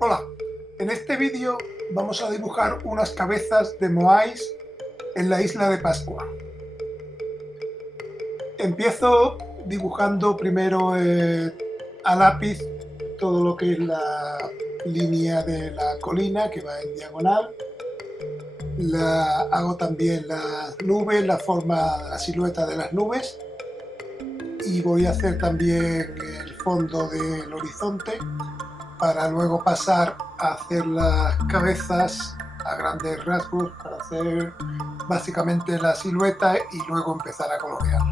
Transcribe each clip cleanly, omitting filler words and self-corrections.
Hola, en este vídeo vamos a dibujar unas cabezas de moais en la isla de Pascua. Empiezo dibujando primero a lápiz todo lo que es la línea de la colina que va en diagonal. Hago también las nubes, la forma, la silueta de las nubes, y voy a hacer también el fondo del horizonte para luego pasar a hacer las cabezas a grandes rasgos para hacer básicamente la silueta y luego empezar a colorear.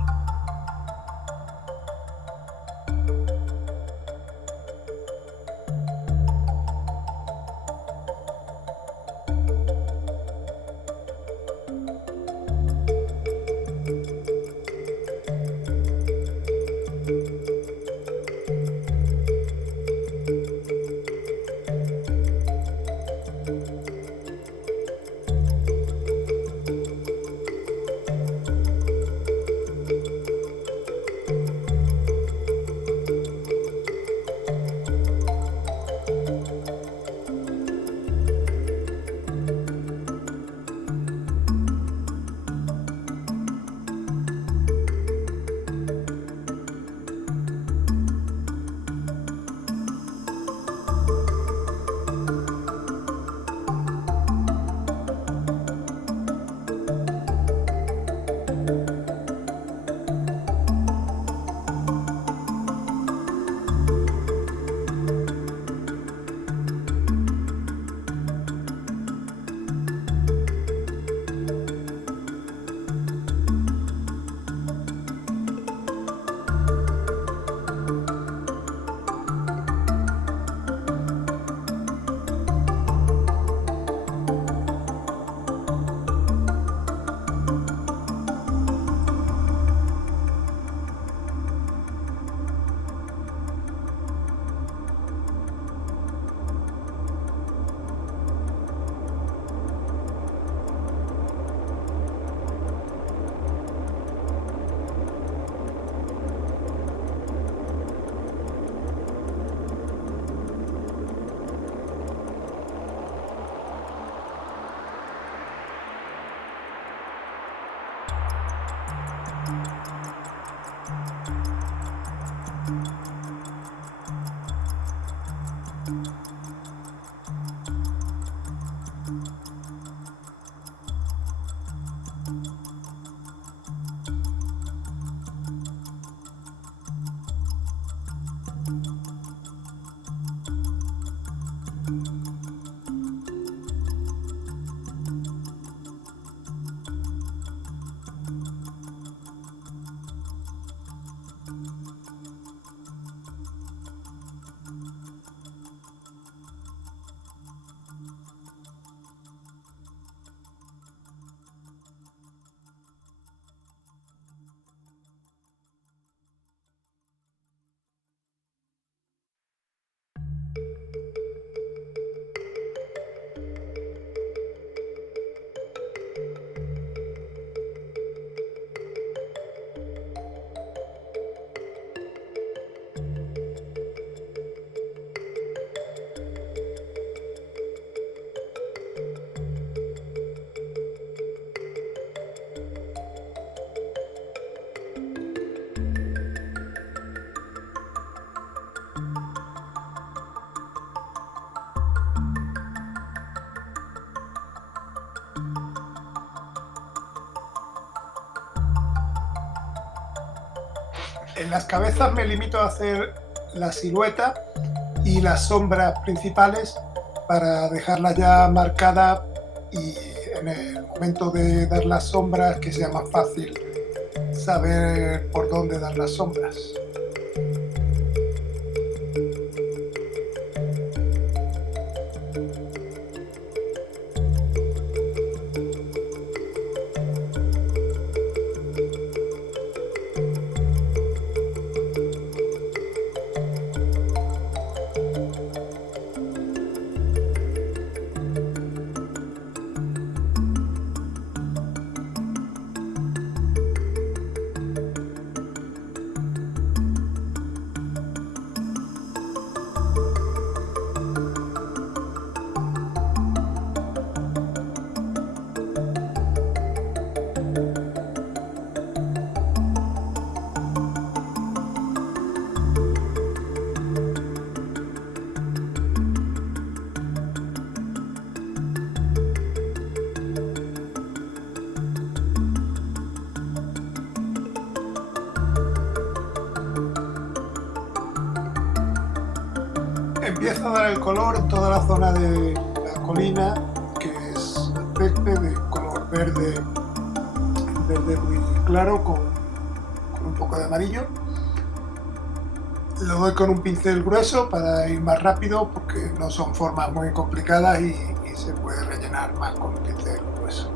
En las cabezas me limito a hacer la silueta y las sombras principales para dejarlas ya marcadas, y en el momento de dar las sombras que sea más fácil saber por dónde dar las sombras. Empieza a dar el color en toda la zona de la colina, que es césped de color verde, verde muy claro con un poco de amarillo. Lo doy con un pincel grueso para ir más rápido porque no son formas muy complicadas y se puede rellenar más con un pincel grueso.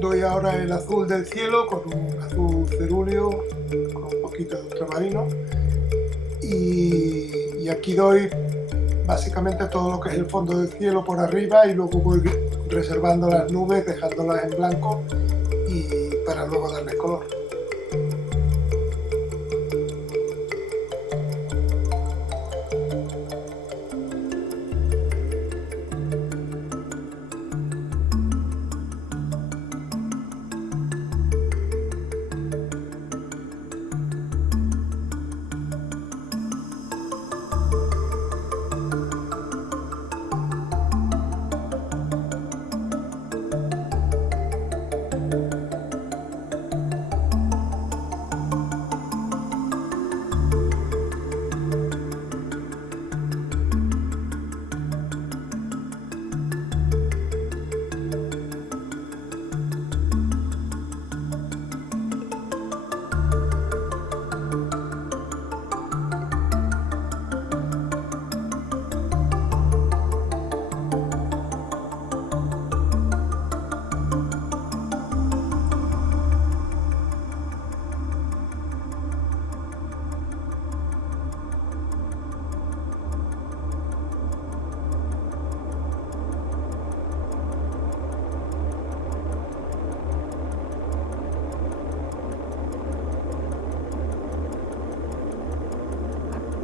Doy ahora el azul del cielo con un azul cerúleo, con un poquito de ultramarino. Y aquí doy básicamente todo lo que es el fondo del cielo por arriba y luego voy reservando las nubes, dejándolas en blanco y para luego darle color.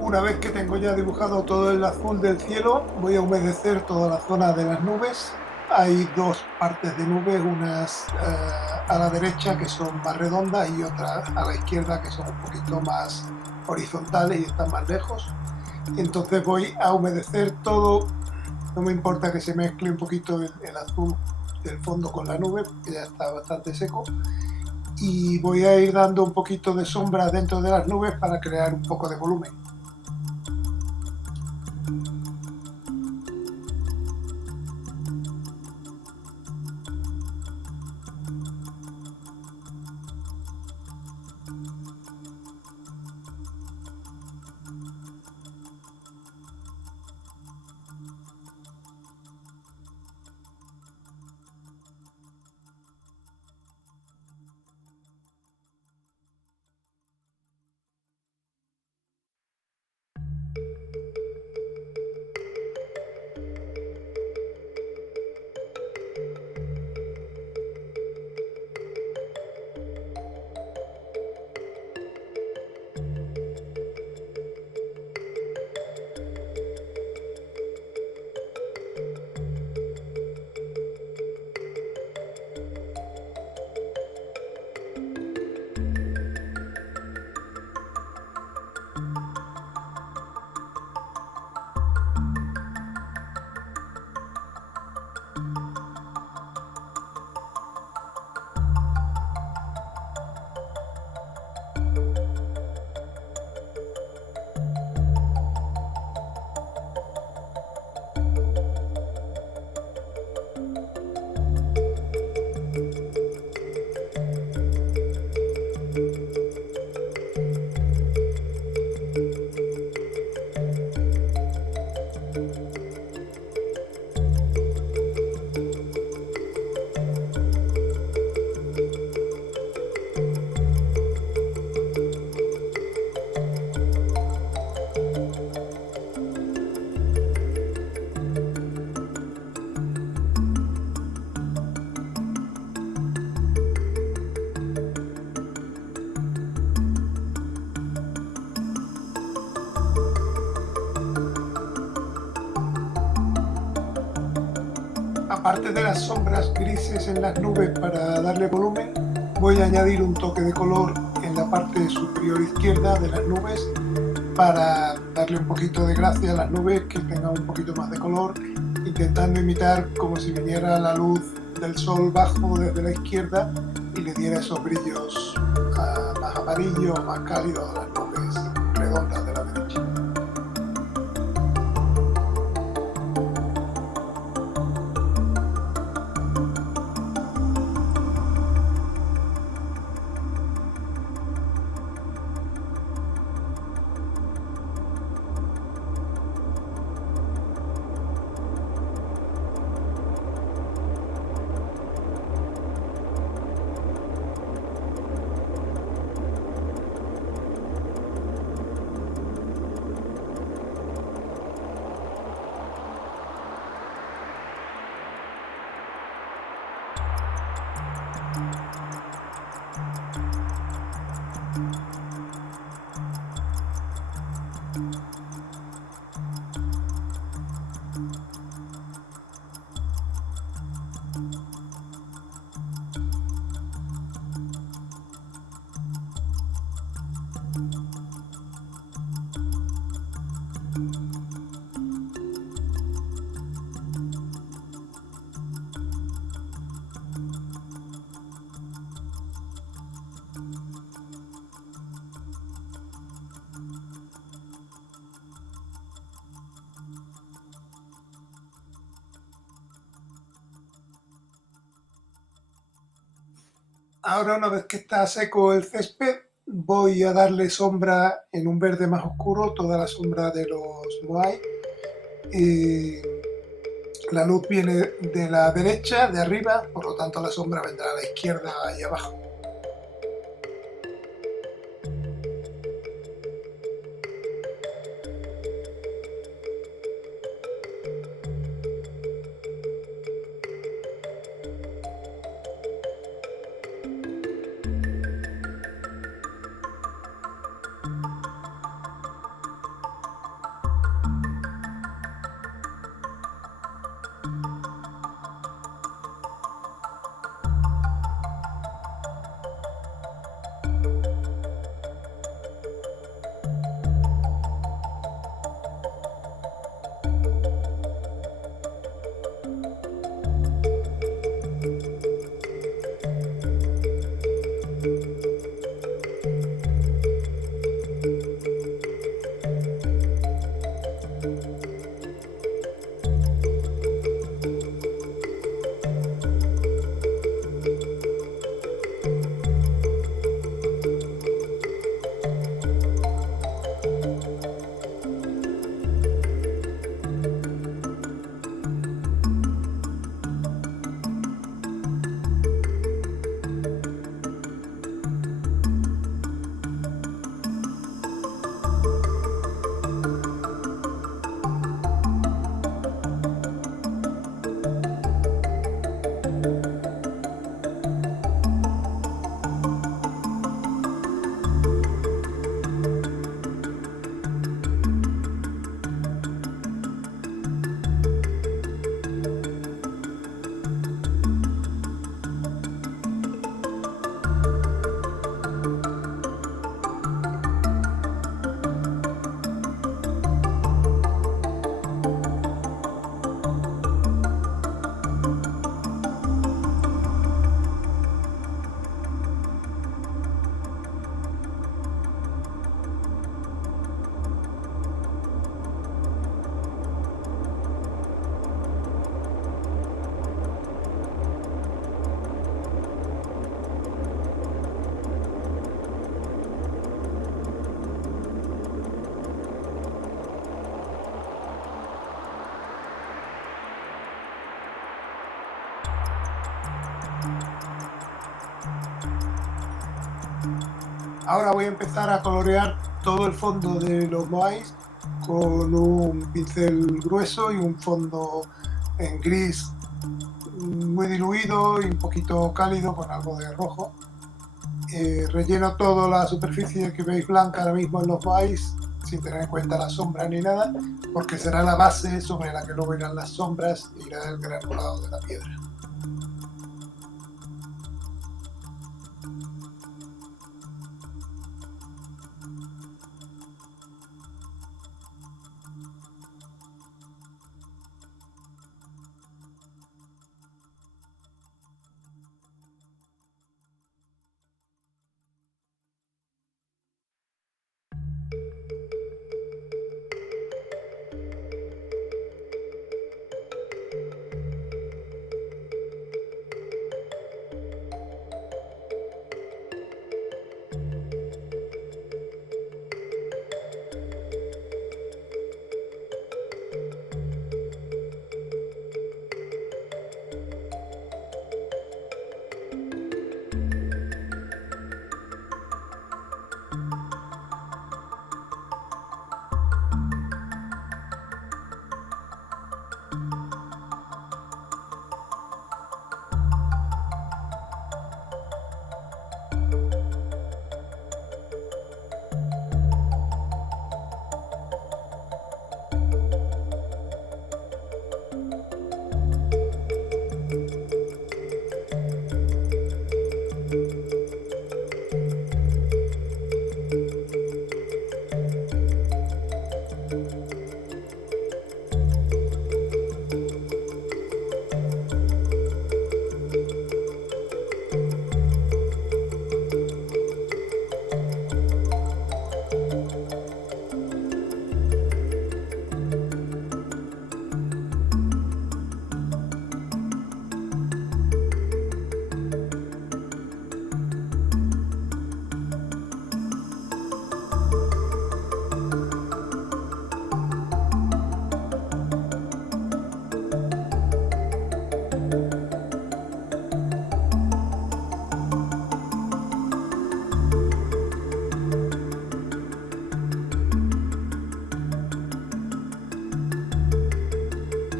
Una vez que tengo ya dibujado todo el azul del cielo, voy a humedecer toda la zona de las nubes. Hay dos partes de nubes, unas a la derecha que son más redondas y otras a la izquierda que son un poquito más horizontales y están más lejos. Entonces voy a humedecer todo, no me importa que se mezcle un poquito el azul del fondo con la nube, porque ya está bastante seco. Y voy a ir dando un poquito de sombra dentro de las nubes para crear un poco de volumen. Aparte de las sombras grises en las nubes para darle volumen, voy a añadir un toque de color en la parte superior izquierda de las nubes para darle un poquito de gracia a las nubes, que tengan un poquito más de color, intentando imitar como si viniera la luz del sol bajo desde la izquierda y le diera esos brillos más amarillos, más cálidos a las nubes redondas de la derecha. Ahora, una vez que está seco el césped, voy a darle sombra en un verde más oscuro, toda la sombra de los moai. La luz viene de la derecha, de arriba, por lo tanto la sombra vendrá a la izquierda y abajo. Ahora voy a empezar a colorear todo el fondo de los moais con un pincel grueso y un fondo en gris muy diluido y un poquito cálido con algo de rojo. Relleno toda la superficie que veis blanca ahora mismo en los moais sin tener en cuenta la sombra ni nada, porque será la base sobre la que luego irán las sombras e irá el granulado de la piedra.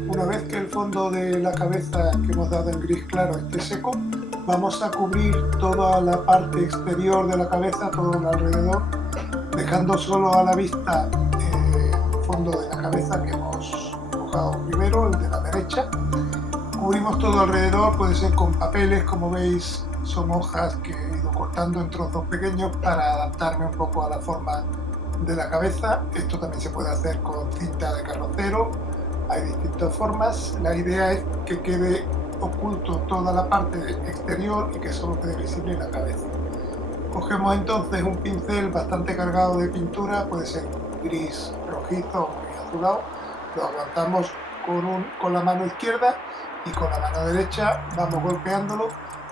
Una vez que el fondo de la cabeza que hemos dado en gris claro esté seco, vamos a cubrir toda la parte exterior de la cabeza, todo el alrededor, dejando solo a la vista el fondo de la cabeza que hemos dibujado primero, el de la derecha. Cubrimos todo alrededor, puede ser con papeles, como veis son hojas que he ido cortando en trozos pequeños para adaptarme un poco a la forma de la cabeza. Esto también se puede hacer con cinta de carrocero, hay distintas formas. La idea es que quede oculto toda la parte exterior y que solo quede visible la cabeza. Cogemos entonces un pincel bastante cargado de pintura, puede ser gris rojizo o gris azulado, lo aguantamos con la mano izquierda y con la mano derecha vamos golpeándolo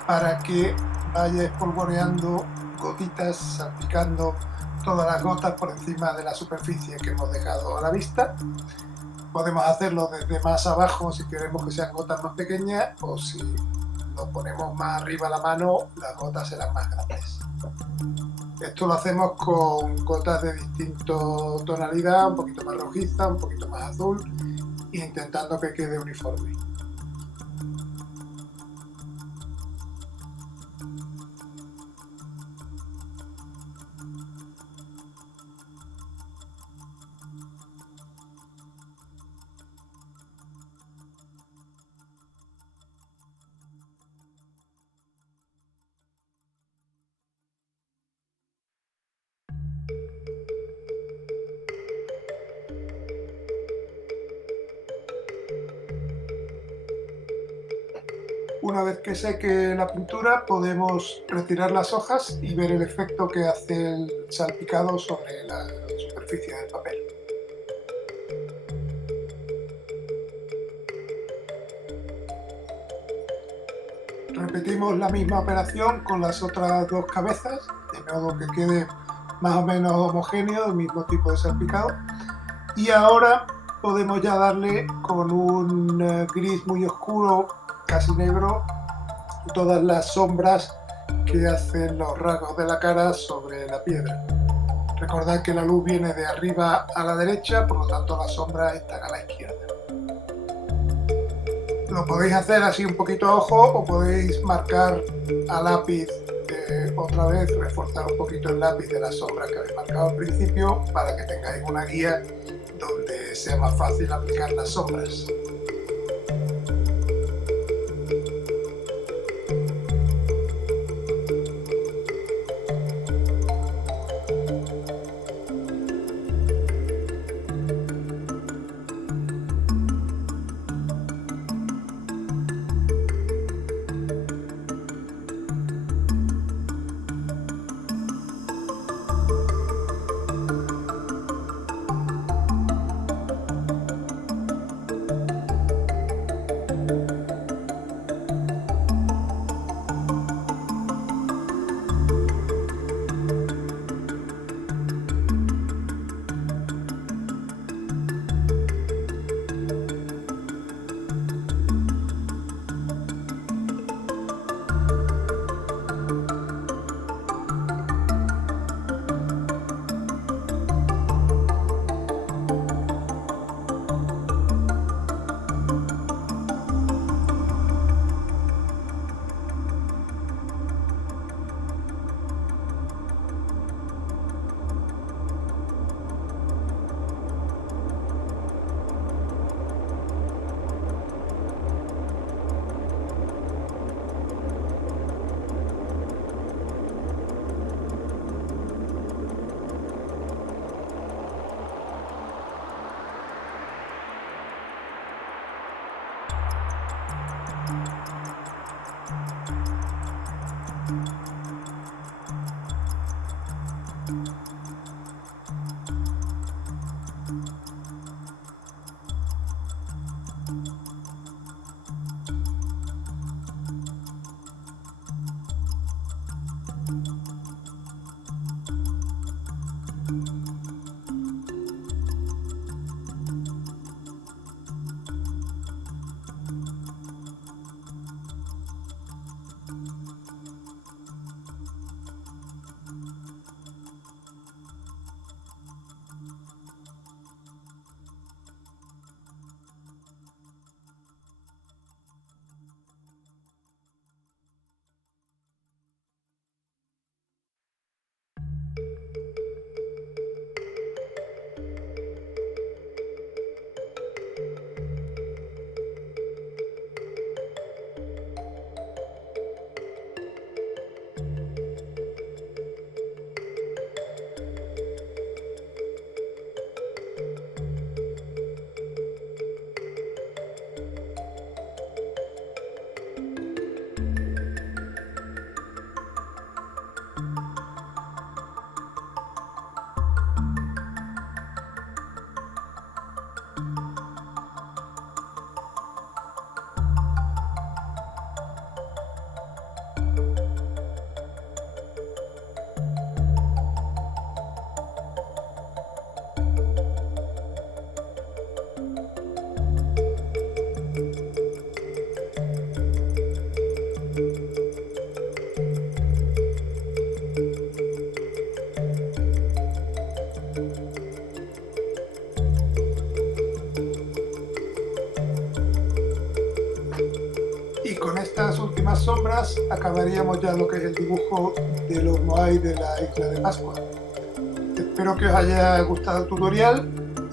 para que vaya espolvoreando gotitas, salpicando todas las gotas por encima de la superficie que hemos dejado a la vista. Podemos hacerlo desde más abajo si queremos que sean gotas más pequeñas, o si lo ponemos más arriba la mano, las gotas serán más grandes. Esto lo hacemos con gotas de distinta tonalidad, un poquito más rojiza, un poquito más azul, intentando que quede uniforme. Una vez que seque la pintura podemos retirar las hojas y ver el efecto que hace el salpicado sobre la superficie del papel. Repetimos la misma operación con las otras dos cabezas, de modo que quede más o menos homogéneo, el mismo tipo de salpicado. Y ahora podemos ya darle con un gris muy oscuro, casi negro, todas las sombras que hacen los rasgos de la cara sobre la piedra. Recordad que la luz viene de arriba a la derecha, por lo tanto las sombras están a la izquierda. Lo podéis hacer así un poquito a ojo o podéis marcar a lápiz otra vez, reforzar un poquito el lápiz de las sombras que habéis marcado al principio para que tengáis una guía donde sea más fácil aplicar las sombras. Y con estas últimas sombras acabaríamos ya lo que es el dibujo de los Moai de la isla de Pascua. Espero que os haya gustado el tutorial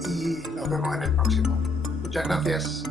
y nos vemos en el próximo. Muchas gracias.